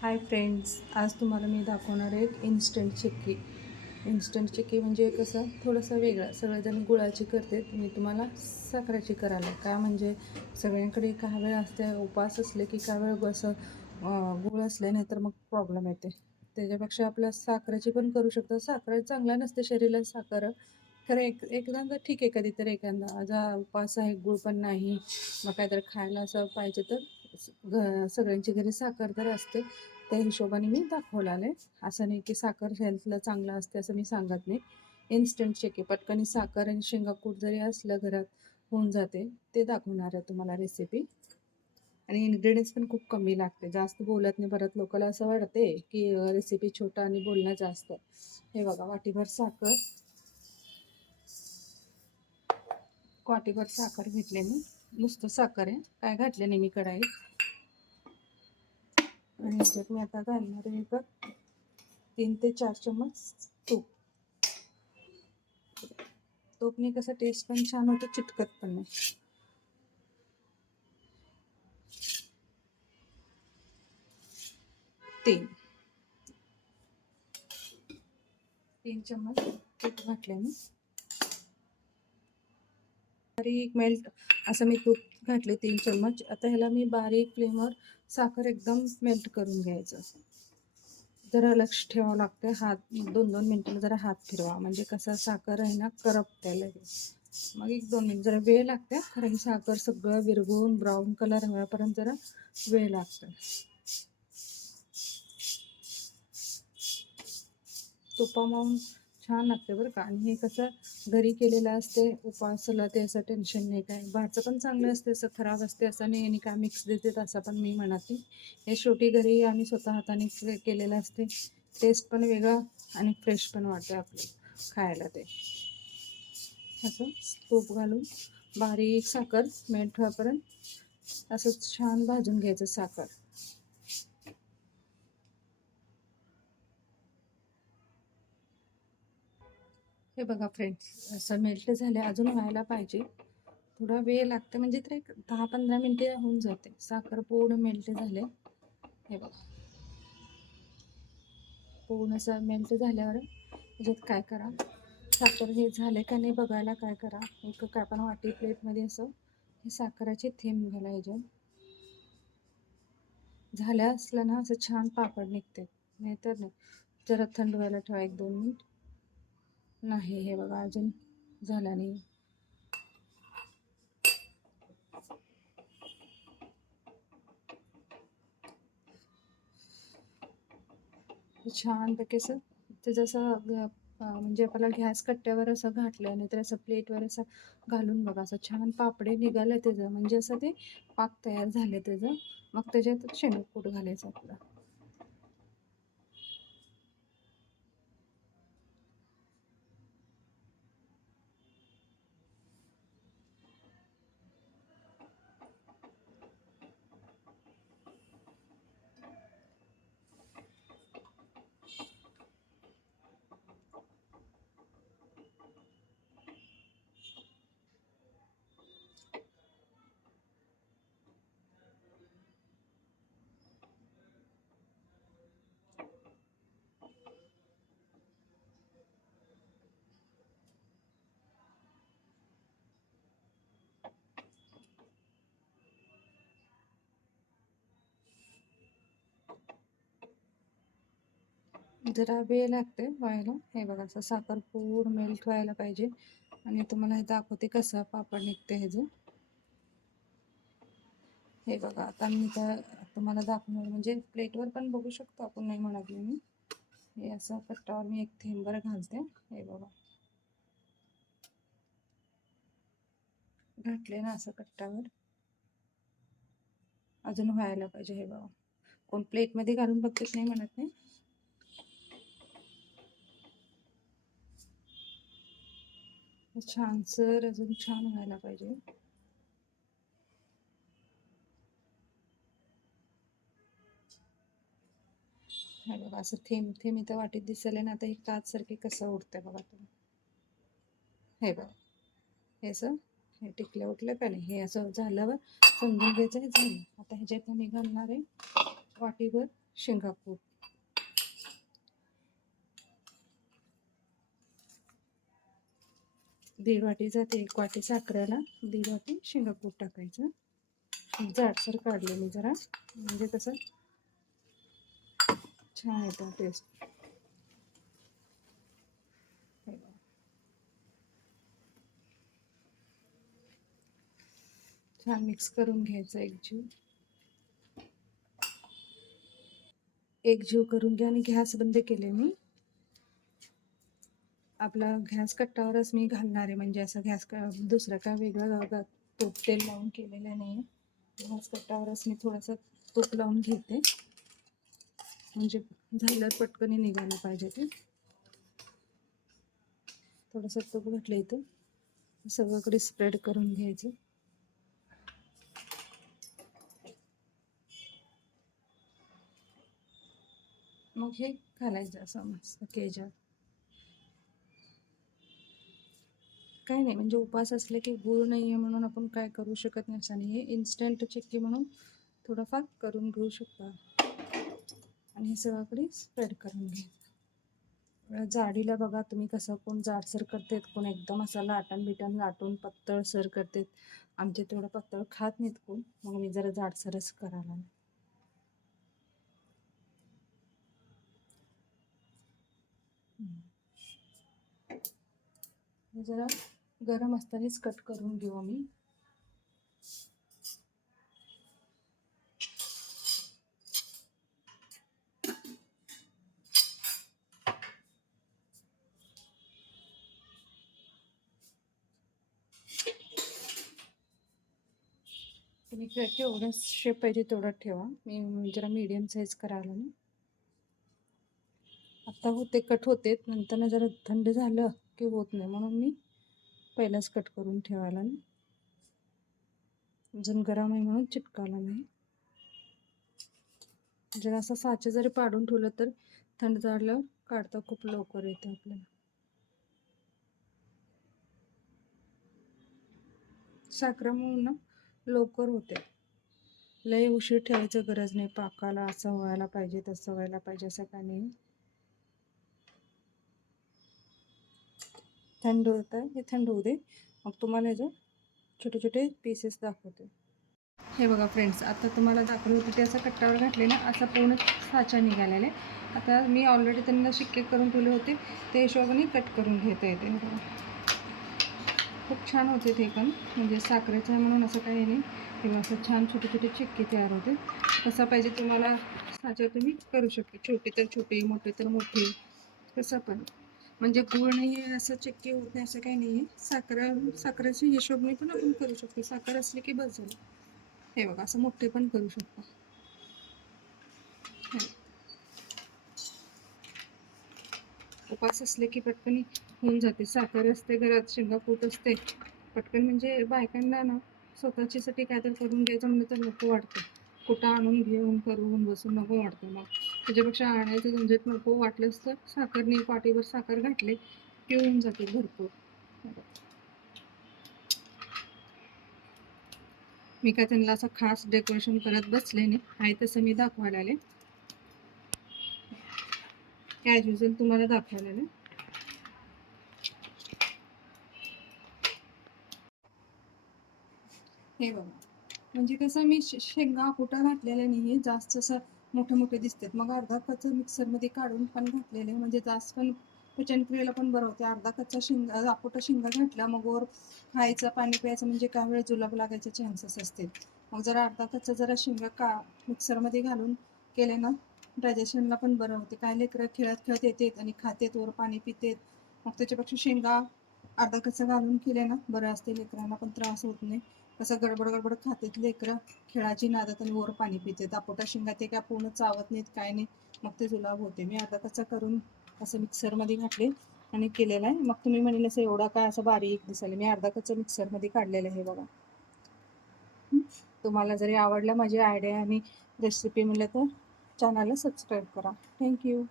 Hi friends, आज तुम्हाला मी दाखवणार आहे एक इन्स्टंट चिक्की. इन्स्टंट चिक्की म्हणजे कसं थोडंसं वेगळं. सगळेजण गुळाची करते, मी तुम्हाला साखरेची करायला. का म्हणजे सगळ्यांकडे काही वेळ असते, उपवास असले की काही वेळ असं गुळ असले नाही तर मग प्रॉब्लेम येते. त्याच्यापेक्षा आपल्या साखरेची पण करू शकतो. साखर चांगला नसते शरीराला साखर, खरं एकदा ठीक आहे, कधीतरी एखादा माझा उपवास आहे, गुळ पण नाही, मग काहीतरी खायला असं पाहिजे तर सगळ्यांची घरी साखर तर असते, त्या हिशोबाने मी दाखवलं आहे. असं नाही की साखर हेल्थला चांगलं असते असं मी सांगत नाही. इन्स्टंट शेकी पटकन साखर आणि शेंगाकूट जरी असलं घरात होऊन जाते, ते दाखवणार आहे तुम्हाला रेसिपी. आणि इन्ग्रेडियंट्स पण खूप कमी लागते, जास्त बोलत नाही. परत लोकांना असं वाटते की रेसिपी छोटा आणि बोलणं जास्त. हे बघा, वाटीभर साखर, वाटीभर साखर घेतले मी. नुसतं साखर आहे, काय घातले नाही मी कढाईत. आणि ह्याच्यात मी आता घालणार आहे 3 ते 4 चम्मच तूप. तूपने कसं टेस्ट पण छान होतं, चिटकत पण नाही. तीन 3 चम्मच तूप घातले मी. बारीक मेल्ट असं मी तूप घातले 3 चम्मच. आता ह्याला मी बारीक फ्लेमवर साखर एकदम मेल्ट करून घ्यायचं. जरा लक्ष ठेवावं लागतं, हात 2-2 मिनटं जरा हात फिरवा, म्हणजे कसं साखर आहे ना करपते लगेच. मग 1-2 मिनिट जरा वेळ लागते, खरं ही साखर सगळं विरघळून ब्राऊन कलर होईपर्यंत जरा वेळ लागतो. तुपामावून छान लागते बरं का. आणि हे कसं घरी केलेलं असते, उपवासाला ते असं टेन्शन नाही. काय बाहेरचं पण चांगलं असते, असं खराब असते असं नाही, आणि काय मिक्स देते असं पण मी म्हणत नाही. हे शेवटी घरी आम्ही स्वतः हाताने केलेलं असते, टेस्ट पण वेगळा आणि फ्रेश पण वाटते आपलं खायला. ते असं तूप घालून बारीक साखर मेल्ट होईपर्यंत असं छान भाजून घ्यायचं साखर. हे बघा फ्रेंड्स, असं मेल्ट झाले, अजून व्हायला पाहिजे, थोडा वेळ लागते, म्हणजे तर एक 10-15 मिनिटे होऊन जाते. साखर पूर्ण मेल्ट झाले. हे बघा, पूर्ण असं मेल्ट झाल्यावर ह्याच्यात काय करा, साखर हे झाले का नाही बघायला काय करा, एक काय पण वाटी प्लेटमध्ये असं हे साखराचे थेंब घाला. ह्याच्यात झाल्या असलं ना असं छान पापड निघते, नाहीतर नाही. जरा थंड व्हायला ठेवा 1-2 मिनिट. नाही, हे बघा अजून झाला नाही. छानपैकी असं ते जसं म्हणजे आपल्याला गॅस कट्ट्यावर असं घातलं, नाही तर असं प्लेटवर असं घालून बघा, असं छान पापडे निघालं त्याचं, म्हणजे असं ते पाक तयार झालं त्याचं. मग त्याच्यात शेंगकूट घालायचं आपलं. जरा वेळ लागते व्हायला. हे बघा, असं साखर पूर्ण मेल्ट व्हायला पाहिजे. आणि तुम्हाला हे दाखवते कसं पापड निघते ह्याचं. हे बघा, आता मी तर तुम्हाला दाखवणार, म्हणजे प्लेटवर पण बघू शकतो आपण, नाही म्हणत नाही मी. हे असं कट्टावर मी एक थेंबर घालते. हे बघा, घातले ना असं कट्टावर, अजून व्हायला पाहिजे. हे बघा, कोण प्लेटमध्ये घालून बघतेच, नाही म्हणत नाही. छान सर अजून छान व्हायला पाहिजे. हे बघा, असं थेंब थेंब इथं वाटीत दिसले ना, आता हे काचसारखे कसं उडतंय बघा तुम्ही. हे बघा, हे असं हे टिकलं उठलं का नाही, हे असं झाल्यावर समजून घ्यायचं हे झालं. आता ह्याच्यात मी घालणार आहे वाटीभर शेंगाकूट, 1.5 वाटी जाते, 1 वाटी साखरेला 1.5 वाटी शेंगाकूट टाकायचं. जाडसर काढले मी जरा, म्हणजे कसं छान येतं टेस्ट. छान मिक्स करून घ्यायचं एकजीव करून घ्या. आणि गॅस बंद केले मी. आपला गॅस कट्टावरच मी घालणार आहे, म्हणजे असं गॅस दुसरं काय वेगळं तूप तेल लावून केलेलं नाही. गॅस कट्टावरच मी थोडंसं तूप लावून घेते, म्हणजे झालं पटकन निघायला पाहिजे. ते थोडंसं तूप घातलं इथं, सगळीकडे स्प्रेड करून घ्यायचं. मग हे घालायचं असं मस्त केजात. काय नाही, म्हणजे उपास असले की गुळ नाही आहे म्हणून आपण काय करू शकत नाही असं नाही. हे इन्स्टंट चिक्की म्हणून थोडंफार करून घेऊ शकता. आणि हे सगळीकडे स्प्रेड करून घ्यायचं. जाडीला बघा तुम्ही, कसं कोण जाडसर करतात, कोण एकदम असा लाटण बिटण लाटून पातळ सर करतात. आमचे तेवढं पातळ खात नाहीत कोण, मग मी जरा जाडसरच करायला. हे जरा गरम असतानाच कट करून घेऊ आम्ही. तुम्ही केवढं शेप पाहिजे तेवढं ठेवा. मी जरा मीडियम साईज करायला ना. आता होते कट होते, नंतर जरा थंड झालं की होत नाही, म्हणून मी पहिलाच कट करून ठेवायला ना. अजून गरम आहे म्हणून चिटकायला नाही. जर असं साचे जरी पाडून ठेवलं तर थंड झालं काढता खूप लवकर येते आपल्याला. साखरेमुळे ना लवकर होते. लय उशीर ठेवायचं गरज नाही पाकाला. असं व्हायला पाहिजे तसं व्हायला पाहिजे असं का नाही. थंड होतं, हे थंड होऊ दे. मग तुम्हाला याचे छोटे छोटे पीसेस दाखवते. हे बघा फ्रेंड्स, आता तुम्हाला दाखवलं होतं ते असं कट्टावर घातले ना, असा पूर्ण साचा निघालेला आहे. आता मी ऑलरेडी त्यांना शिक्के करून ठेवले होते, ते हिशोबाने कट करून घेता येते. खूप छान होते ते पण, म्हणजे साखरेचं आहे म्हणून असं काही नाही. किंवा असं छान छोटे छोटे चिक्के तयार होते. कसा पाहिजे तुम्हाला साचा तुम्ही करू शकता, छोटे तर छोटे, मोठे तर मोठे, कसं पण. म्हणजे गुळ नाही आहे असं चिक्के होत नाही असं काही नाही आहे. साखरेच्या हिशोबाने पण आपण करू शकतो. साखर असली की बस झालं. हे बघा, असं मोठे पण करू शकतो. उपास असले की पटकन होऊन जाते. साखर असते घरात, शेंगाकूट असते, पटकन. म्हणजे बायकांना ना स्वतःच्यासाठी काय तर करून घ्यायचं म्हणलं तर नको वाटतं. कुठं आणून घेऊन करून बसून नको वाटतं. मग त्याच्यापेक्षा आणायचं झंझट नको. वाटलंच तर साखरने पाटीवर साखर घातले की होऊन जाते भरपूर. मी काय त्यांना असं खास डेकोरेशन करत बसले नाही, आहे तसं मी दाखवायला आले. ॲज युजल तुम्हाला दाखवायला आले. हे बघा, म्हणजे कसं मी शेंगा कुठं घातलेल्या नाही, जास्त असं मोठे मोठे दिसतात. मग अर्धा कच्चा मिक्सरमध्ये काढून पण घातलेले, म्हणजे जास्त पण पचनक्रियेला पण बरं होते. अर्धा कच्चा शेंगा आपोटा शेंगा घातला मग वर खायचं पाणी प्यायचं म्हणजे काय वेळ जुलाब लागायचे चान्सेस असते. मग जरा अर्धा कच्चा जरा शेंगा मिक्सरमध्ये घालून केले ना, डायजेशनला पण बरं होते. काय लेकरं खेळत खेळत येतात आणि खातेत, वर पाणी पितेत. मग त्याच्यापेक्षा शेंगा अर्धा कच्चा घालून केले ना बरं असते. लेकरांना पण त्रास होत नाही. कसं गडबड गडबड खातेत लेकरं, खेळाची नादात आणि वर पाणी पितेत. आपोटा शेंगा ते काय पूर्ण चावत नाहीत, काय नाही, मग ते जुलाब होते. मी अर्धा कच्चा करून असं मिक्सरमध्ये घातले आणि केलेलं आहे. मग तुम्ही म्हणेल असं एवढा काय असं बारीक दिसायला, मी अर्धा कच्चा मिक्सरमध्ये काढलेलं आहे बघा. तुम्हाला जरी आवडलं माझी आयडिया आणि रेसिपी म्हणलं तर चॅनलला सबस्क्राईब करा. थँक्यू.